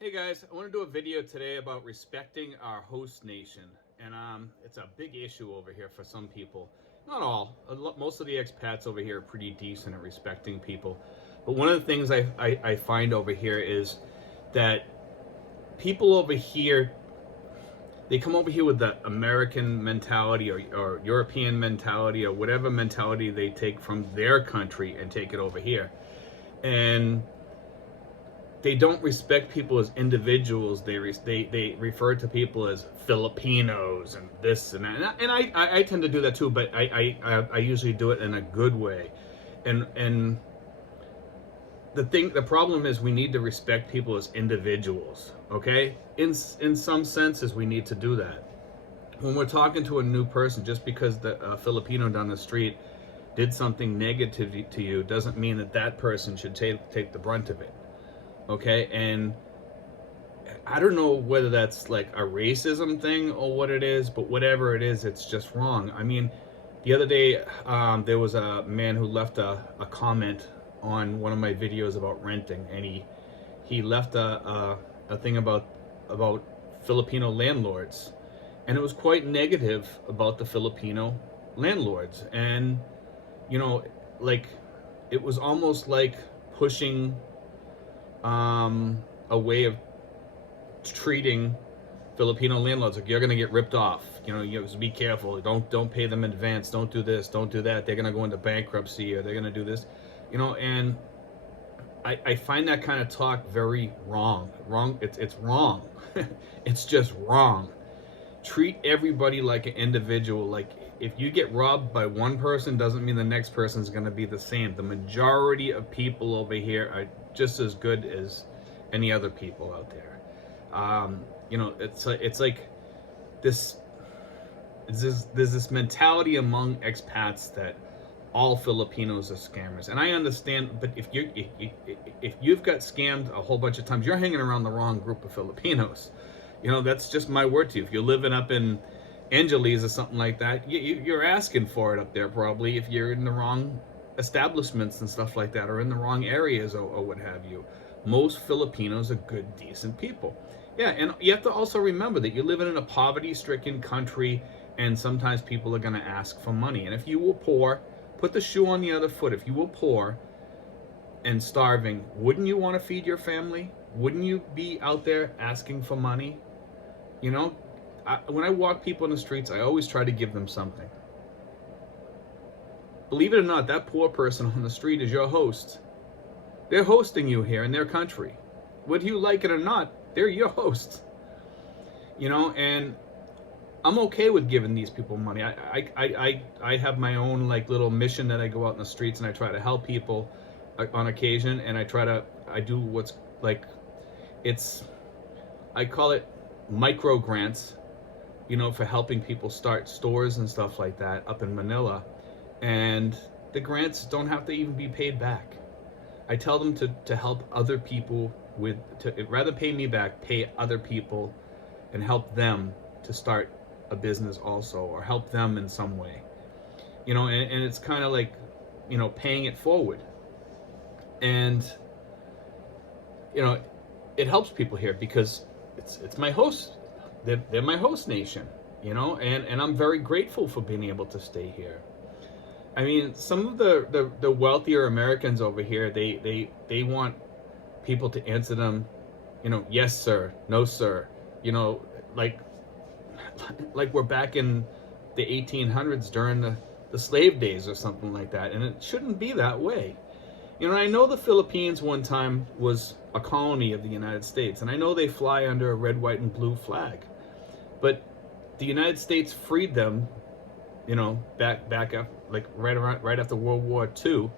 Hey guys, I want to do a video today about respecting our host nation, and it's a big issue over here for some people. Not all. Most of the expats over here are pretty decent at respecting people, but one of the things I find over here is that people over here, they come over here with the American mentality or European mentality or whatever mentality they take from their country and take it over here, and they don't respect people as individuals. They refer to people as Filipinos and this and that. And I tend to do that too, but I usually do it in a good way. And the problem is we need to respect people as individuals. Okay, in some senses we need to do that. When we're talking to a new person, just because the Filipino down the street did something negative to you doesn't mean that person should take the brunt of it. Okay, and I don't know whether that's like a racism thing or what it is, but whatever it is, it's just wrong. I mean, the other day there was a man who left a comment on one of my videos about renting, and he left a thing about Filipino landlords, and it was quite negative about the Filipino landlords, and you know, like it was almost like pushing a way of treating Filipino landlords like you're gonna get ripped off. You know, you have to be careful. Don't pay them in advance. Don't do this. Don't do that. They're gonna go into bankruptcy, or they're gonna do this. You know, and I find that kind of talk very wrong. It's wrong. It's just wrong. Treat everybody like an individual. Like if you get robbed by one person, doesn't mean the next person is gonna be the same. The majority of people over here are just as good as any other people out there. You know, it's like there's this mentality among expats that all Filipinos are scammers, and I understand. But if you've got scammed a whole bunch of times, you're hanging around the wrong group of Filipinos. You know, that's just my word to you. If you're living up in Angeles or something like that, you're asking for it up there probably if you're in the wrong establishments and stuff like that, or in the wrong areas or what have you. Most Filipinos are good, decent people. Yeah, and you have to also remember that you're living in a poverty-stricken country, and sometimes people are going to ask for money. And if you were poor, put the shoe on the other foot. If you were poor and starving, wouldn't you want to feed your family? Wouldn't you be out there asking for money? You know, when I walk people in the streets, I always try to give them something. Believe it or not, that poor person on the street is your host. They're hosting you here in their country. Whether you like it or not, they're your host. You know, and I'm okay with giving these people money. I have my own like little mission that I go out in the streets and I try to help people on occasion, and I do what's like, I call it micro grants, you know, for helping people start stores and stuff like that up in Manila. And the grants don't have to even be paid back. I tell them to help other people rather pay me back, pay other people and help them to start a business also, or help them in some way. You know, and it's kind of like, you know, paying it forward. And, you know, it helps people here because it's my host. They're my host nation, you know, and I'm very grateful for being able to stay here. I mean, some of the wealthier Americans over here, they want people to answer them, you know, yes sir, no sir, you know, like we're back in the 1800s during the slave days or something like that, and it shouldn't be that way. You know, I know the Philippines one time was a colony of the United States, and I know they fly under a red, white, and blue flag, but the United States freed them, you know, back up, like right after World War II,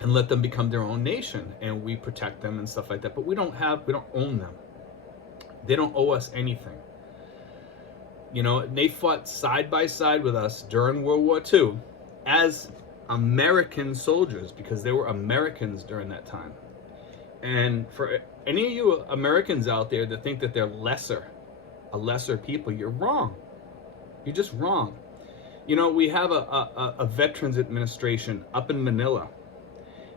and let them become their own nation, and we protect them and stuff like that. But we don't own them. They don't owe us anything. You know, they fought side by side with us during World War II as American soldiers, because they were Americans during that time. And for any of you Americans out there that think that they're a lesser people, you're wrong. You're just wrong. You know, we have a Veterans Administration up in Manila.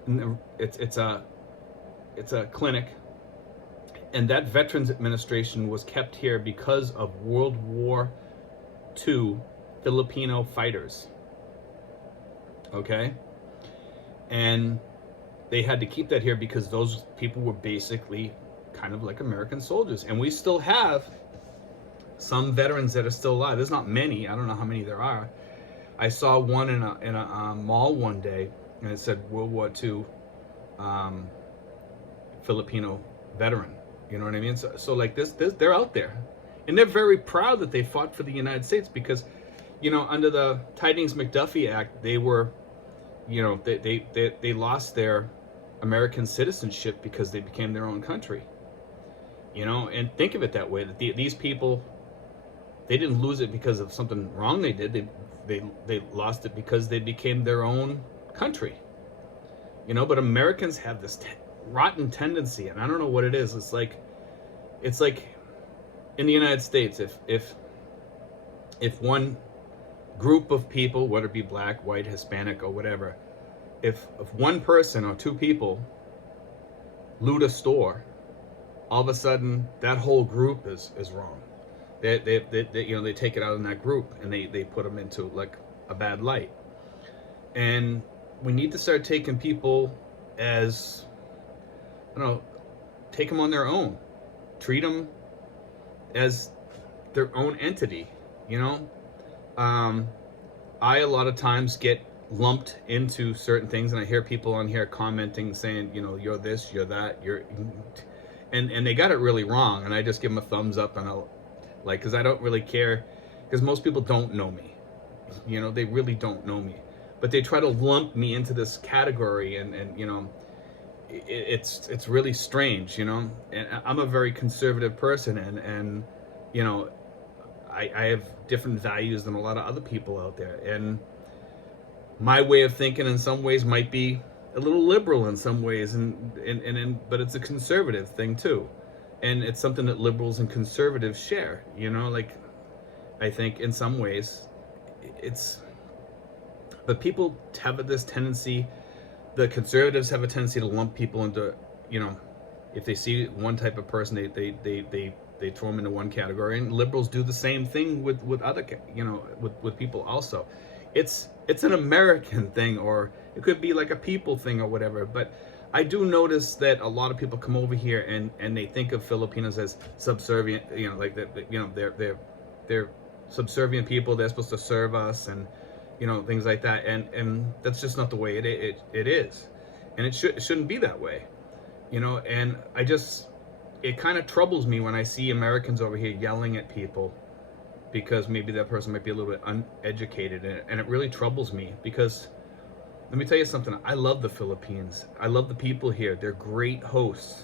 And it's a clinic, And that Veterans Administration was kept here because of World War II Filipino fighters. Okay? And they had to keep that here because those people were basically kind of like American soldiers. And we still have some veterans that are still alive. There's not many. I don't know how many there are. I saw one in a mall one day, and it said World War II Filipino veteran. You know what I mean? So like this, they're out there, and they're very proud that they fought for the United States because, you know, under the Tidings-McDuffie Act, they were, you know, they lost their American citizenship because they became their own country. You know, and think of it that way, that these people, they didn't lose it because of something wrong they did. They lost it because they became their own country. You know, but Americans have this rotten tendency, and I don't know what it is. It's like in the United States, if one group of people, whether it be black, white, Hispanic, or whatever, if one person or two people loot a store, all of a sudden that whole group is wrong. They you know, they take it out in that group and they put them into like a bad light. And we need to start taking people as, I don't know, take them on their own, treat them as their own entity. You know, I a lot of times get lumped into certain things, and I hear people on here commenting saying, you know, you're this, you're that, and they got it really wrong, and I just give them a thumbs up, and I'll, like, because I don't really care, because most people don't know me. You know, they really don't know me, but they try to lump me into this category, and you know, it's really strange, you know. And I'm a very conservative person, and you know, I have different values than a lot of other people out there, and my way of thinking in some ways might be a little liberal in some ways, but it's a conservative thing too. And it's something that liberals and conservatives share, you know, like, I think in some ways but people have this tendency, the conservatives have a tendency to lump people into, you know, if they see one type of person, they throw them into one category, and liberals do the same thing with other, you know, with people also. It's an American thing, or it could be like a people thing or whatever, but I do notice that a lot of people come over here and they think of Filipinos as subservient, you know, like that, you know, they're subservient people, they're supposed to serve us, and you know, things like that, and that's just not the way it is, and it shouldn't be that way, you know. And it kind of troubles me when I see Americans over here yelling at people because maybe that person might be a little bit uneducated, and it really troubles me because, let me tell you something, I love the Philippines. I love the people here. They're great hosts.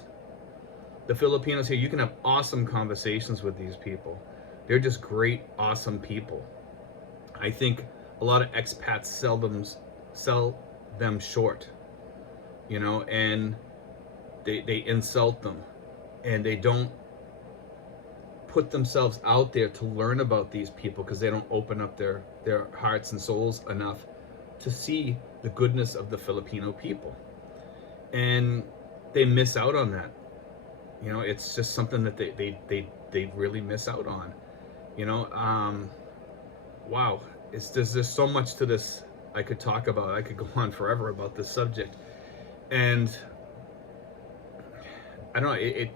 The Filipinos here, you can have awesome conversations with these people. They're just great, awesome people. I think a lot of expats sell them short, you know, and they insult them, and they don't put themselves out there to learn about these people because they don't open up their hearts and souls enough to see the goodness of the Filipino people, and they miss out on that. You know, it's just something that they really miss out on. You know, wow, there's just so much to this I could talk about. I could go on forever about this subject, and I don't know.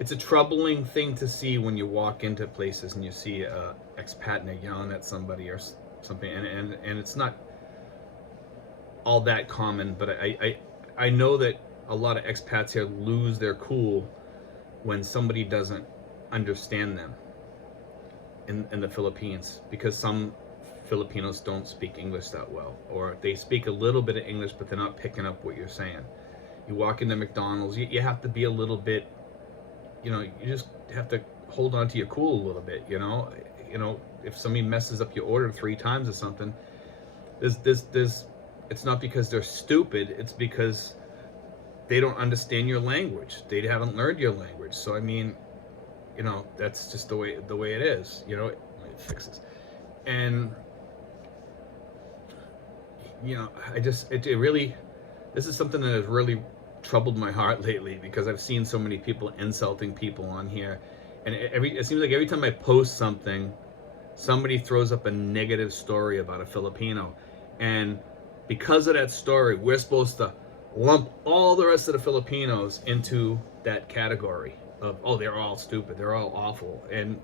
It's a troubling thing to see when you walk into places and you see a expat and they're yelling at somebody or something, and it's not all that common, but I know that a lot of expats here lose their cool when somebody doesn't understand them in the Philippines, because some Filipinos don't speak English that well, or they speak a little bit of English but they're not picking up what you're saying. You walk into McDonald's, you have to be a little bit, you know, you just have to hold on to your cool a little bit, you know. If somebody messes up your order 3 times or something, it's not because they're stupid, it's because they don't understand your language. They haven't learned your language. So I mean, you know, that's just the way it is, you know. Let me fix this. And you know, it really, this is something that has really troubled my heart lately, because I've seen so many people insulting people on here, and it seems like every time I post something, somebody throws up a negative story about a Filipino, and because of that story, we're supposed to lump all the rest of the Filipinos into that category of, oh, they're all stupid, they're all awful. And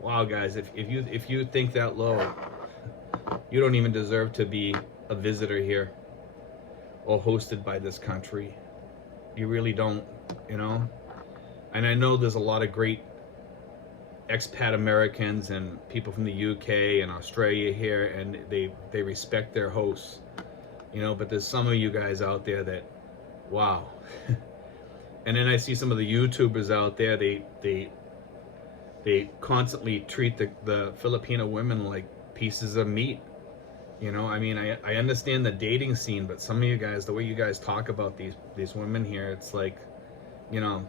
wow, guys, if you think that low, you don't even deserve to be a visitor here or hosted by this country. You really don't, you know. And I know there's a lot of great expat Americans and people from the UK and Australia here, and they respect their hosts, you know. But there's some of you guys out there that, wow. And then I see some of the YouTubers out there, they constantly treat the Filipino women like pieces of meat. You know, I mean, I understand the dating scene, but some of you guys, the way you guys talk about these women here, it's like, you know,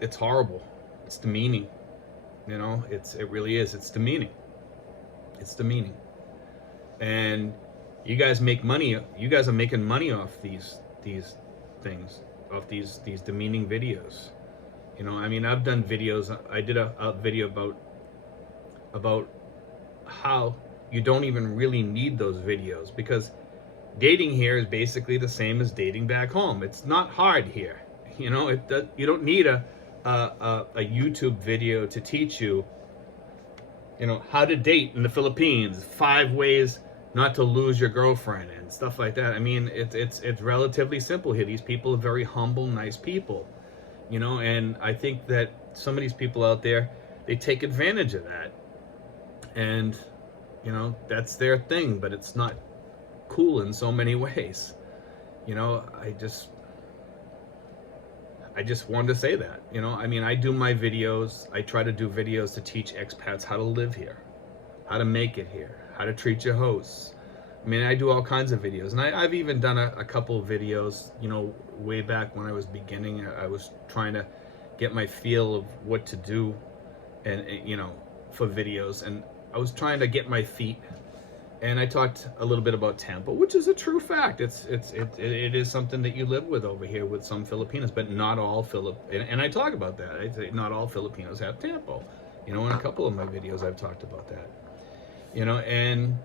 it's horrible. It's demeaning. You know, it really is. It's demeaning. It's demeaning. And you guys make money. You guys are making money off these things, off these demeaning videos. You know, I mean, I've done videos. I did a video about how you don't even really need those videos, because dating here is basically the same as dating back home. It's not hard here. You know, you don't need a YouTube video to teach you, you know, how to date in the Philippines, 5 ways not to lose your girlfriend and stuff like that. I mean, it's relatively simple here. These people are very humble, nice people, you know, and I think that some of these people out there, they take advantage of that. And, you know, that's their thing, but it's not cool in so many ways. You know, I just wanted to say that, you know. I mean, I do my videos. I try to do videos to teach expats how to live here, how to make it here, how to treat your hosts. I mean, I do all kinds of videos, and I've even done a couple of videos, you know, way back when I was beginning. I was trying to get my feel of what to do, and you know, for videos, and I was trying to get my feet. And I talked a little bit about tempo, which is a true fact. It is something that you live with over here with some Filipinos, but not all and I talk about that. I say not all Filipinos have tempo. You know, in a couple of my videos I've talked about that. You know, and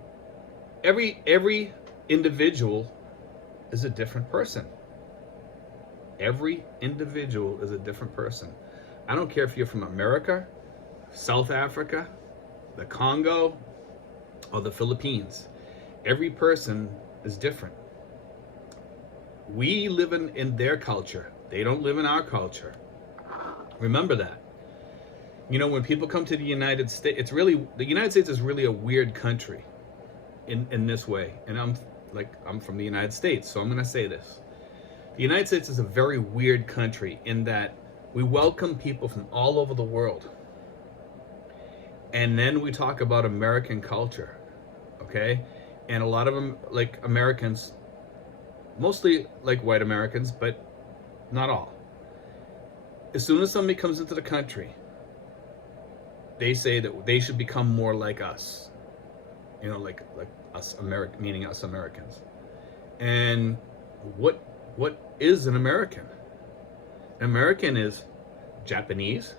every individual is a different person. Every individual is a different person. I don't care if you're from America, South Africa, the Congo, or the Philippines. Every person is different. We live in their culture. They don't live in our culture. Remember that. You know, when people come to the United States, the United States is really a weird country in this way. And I'm from the United States, so I'm going to say this. The United States is a very weird country in that we welcome people from all over the world. And then we talk about American culture, okay? And a lot of them, like Americans, mostly like white Americans, but not all. As soon as somebody comes into the country, they say that they should become more like us. You know, like us meaning us Americans. And what is an American? An American is Japanese,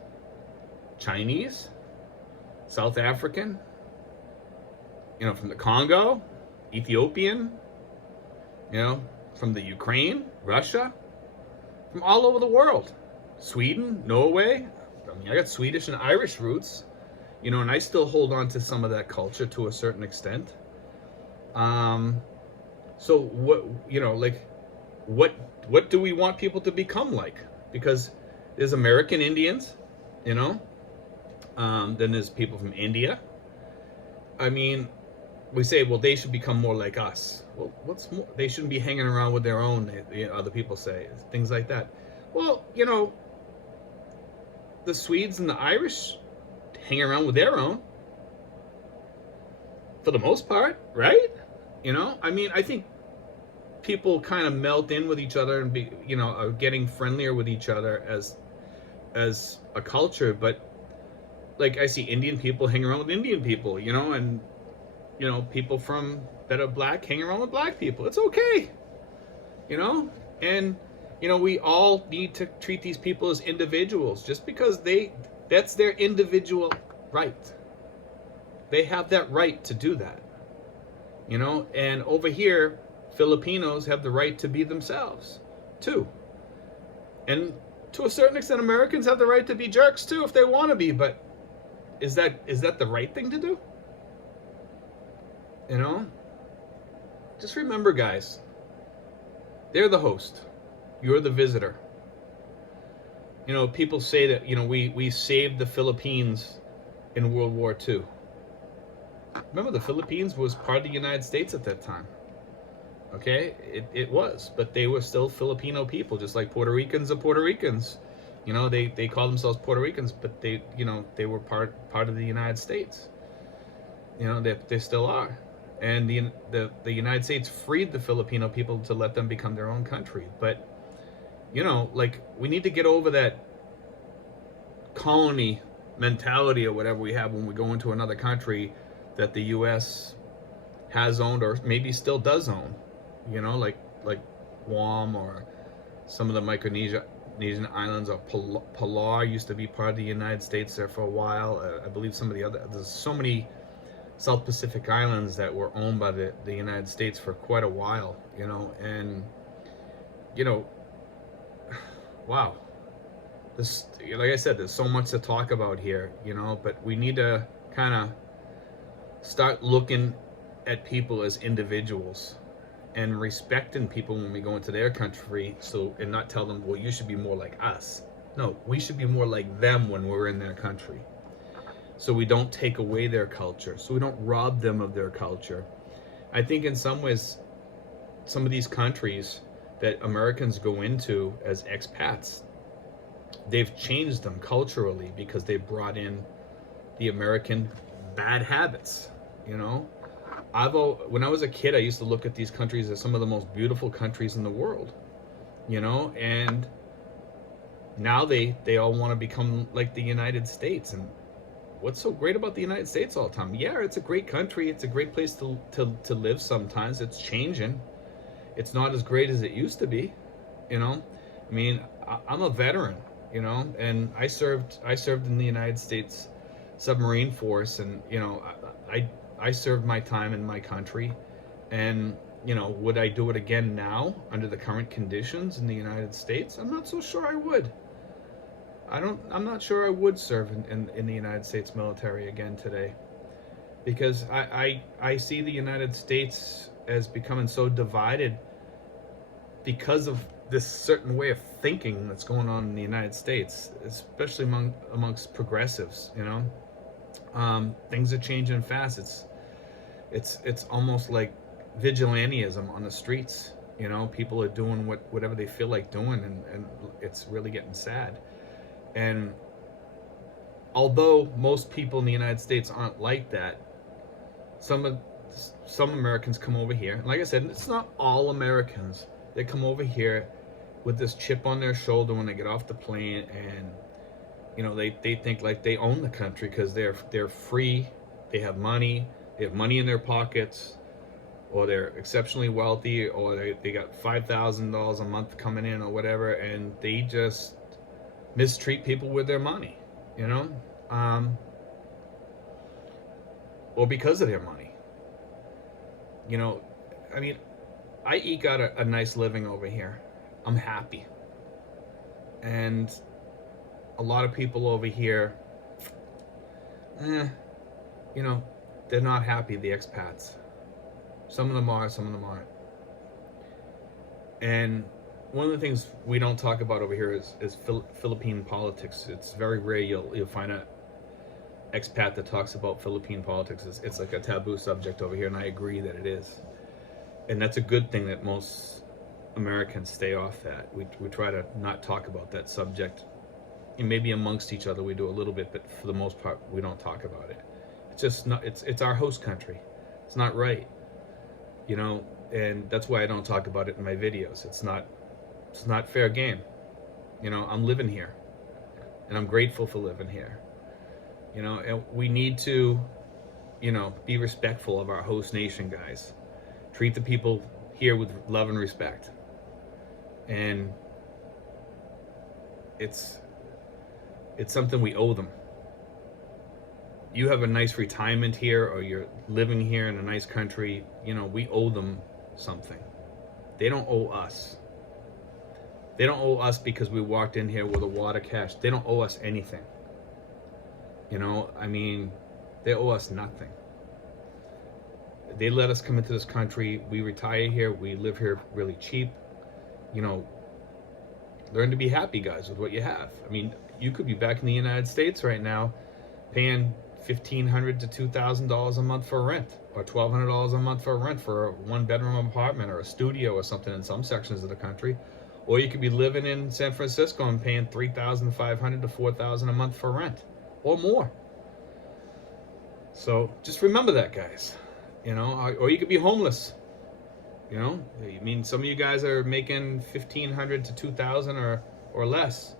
Chinese, South African, you know, from the Congo, Ethiopian, you know, from the Ukraine, Russia, from all over the world. Sweden, Norway. I mean, I got Swedish and Irish roots, you know, and I still hold on to some of that culture to a certain extent. So what, you know, like, what do we want people to become like? Because there's American Indians, you know. Then there's people from India. I mean, we say, well, they should become more like us. Well, what's more? They shouldn't be hanging around with their own, other people say. Things like that. Well, you know, the Swedes and the Irish hang around with their own. For the most part, right? You know, I mean, I think people kind of melt in with each other and be, you know, are getting friendlier with each other as a culture, but like I see Indian people hang around with Indian people, you know, and you know, people that are black hang around with black people. It's okay, you know. And, you know, we all need to treat these people as individuals just because that's their individual right. They have that right to do that, you know. And over here, Filipinos have the right to be themselves too. And to a certain extent, Americans have the right to be jerks too if they want to be. But is that the right thing to do? You know? Just remember, guys, they're the host. You're the visitor. You know, people say that, you know, we saved the Philippines in World War II. Remember, the Philippines was part of the United States at that time. Okay? It was. But they were still Filipino people, just like Puerto Ricans are Puerto Ricans. You know, they call themselves Puerto Ricans, but they, you know, they were part of the United States. You know, they still are. And the United States freed the Filipino people to let them become their own country. But, you know, like, we need to get over that colony mentality or whatever we have when we go into another country that the U.S. has owned or maybe still does own. You know, like Guam or some of the Micronesian islands, or Palau used to be part of the United States there for a while. I believe some of the other, there's so many South Pacific islands that were owned by the United States for quite a while, you know. And, you know, wow, this, like I said, there's so much to talk about here, you know. But we need to kind of start looking at people as individuals and respecting people when we go into their country, so, and not tell them, well, you should be more like us. No, we should be more like them when we're in their country, so we don't take away their culture, so we don't rob them of their culture. I think in some ways, some of these countries that Americans go into as expats, they've changed them culturally because they brought in the American bad habits, you know. When I was a kid, I used to look at these countries as some of the most beautiful countries in the world, you know, and now they all want to become like the United States. And what's so great about the United States all the time? Yeah, it's a great country. It's a great place to live sometimes. It's changing. It's not as great as it used to be, you know. I mean, I'm a veteran, you know, and I served in the United States submarine force, and, you know, I served my time in my country. And, you know, would I do it again now under the current conditions in the United States? I'm not so sure I would. I'm not sure I would serve in the United States military again today, because I see the United States as becoming so divided because of this certain way of thinking that's going on in the United States, especially amongst progressives, you know. Things are changing fast. It's almost like vigilantism on the streets, you know. People are doing whatever they feel like doing, and it's really getting sad. And although most people in the United States aren't like that, some Americans come over here, and like I said, it's not all Americans. They come over here with this chip on their shoulder when they get off the plane, and, you know, they think like they own the country because they're free, they have money in their pockets, or they're exceptionally wealthy, or they got $5,000 a month coming in or whatever, and they just mistreat people with their money, you know, or because of their money. You know, I mean, I eke out a nice living over here. I'm happy. And a lot of people over here, you know, they're not happy, the expats. Some of them are, some of them aren't. And one of the things we don't talk about over here is Philippine politics. It's very rare you'll find a expat that talks about Philippine politics. It's like a taboo subject over here, and I agree that it is. And that's a good thing that most Americans stay off that. We try to not talk about that subject. And maybe amongst each other we do a little bit, but for the most part we don't talk about it. It's just not, it's our host country. It's not right, you know, and that's why I don't talk about it in my videos. It's not fair game. You know, I'm living here, and I'm grateful for living here. You know, and we need to, you know, be respectful of our host nation, guys. Treat the people here with love and respect. And it's something we owe them. You have a nice retirement here, or you're living here in a nice country, you know, we owe them something. They don't owe us. They don't owe us because we walked in here with a wad of cash. They don't owe us anything. You know, I mean, they owe us nothing. They let us come into this country. We retire here. We live here really cheap. You know, learn to be happy, guys, with what you have. I mean, you could be back in the United States right now paying $1,500 to $2,000 a month for rent, or $1,200 a month for rent for a one-bedroom apartment or a studio or something in some sections of the country. Or you could be living in San Francisco and paying $3,500 to $4,000 a month for rent, or more. So just remember that, guys. You know, or you could be homeless. You know, I mean, some of you guys are making $1,500 to $2,000 or less.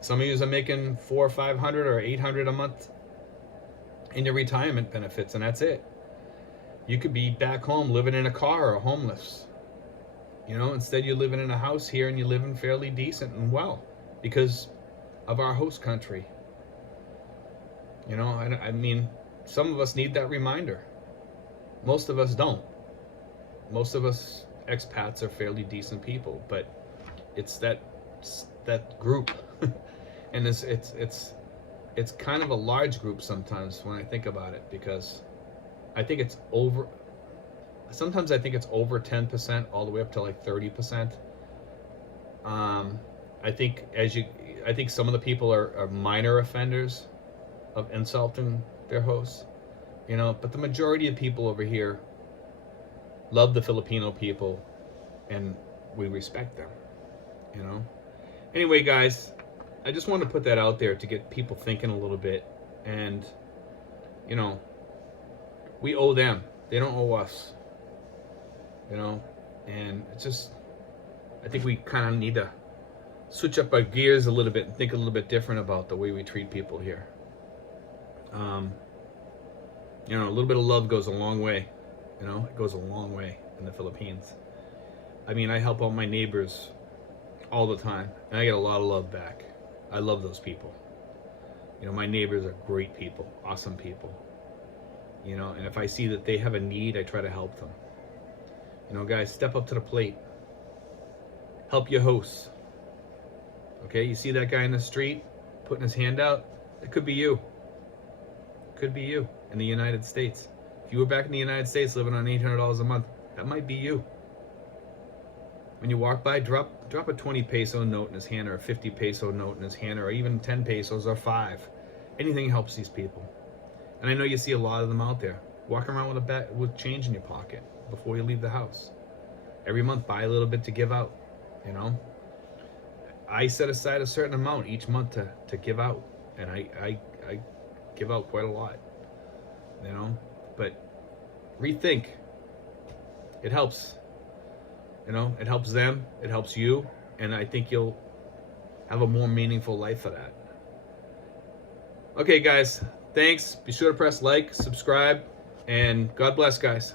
Some of you are making $400 or $500 or $800 a month in your retirement benefits, and that's it. You could be back home living in a car or homeless. You know, instead you're living in a house here and you're living fairly decent and well because of our host country. You know, I mean, some of us need that reminder. Most of us don't. Most of us expats are fairly decent people, but it's that group, and it's kind of a large group sometimes when I think about it, because I think it's over. Sometimes I think it's over 10%, all the way up to like 30%. I think some of the people are minor offenders of insulting their hosts, you know, but the majority of people over here love the Filipino people, and we respect them, you know. Anyway, guys, I just wanted to put that out there to get people thinking a little bit, and, you know, we owe them. They don't owe us, you know, and it's just, I think we kind of need to switch up our gears a little bit and think a little bit different about the way we treat people here. You know, a little bit of love goes a long way. You know, it goes a long way in the Philippines. I mean, I help out my neighbors all the time, and I get a lot of love back. I love those people. You know, my neighbors are great people, awesome people. You know, and if I see that they have a need, I try to help them. You know, guys, step up to the plate. Help your hosts. Okay, you see that guy in the street putting his hand out? It could be you. It could be you in the United States. If you were back in the United States living on $800 a month, that might be you. When you walk by, drop a 20 peso note in his hand, or a 50 peso note in his hand, or even 10 pesos or 5. Anything helps these people. And I know you see a lot of them out there. Walk around with change in your pocket before you leave the house. Every month, buy a little bit to give out, you know. I set aside a certain amount each month to give out, and I give out quite a lot, you know. But rethink. It helps. You know, it helps them, it helps you, and I think you'll have a more meaningful life for that. Okay, guys, thanks. Be sure to press like, subscribe, and God bless, guys.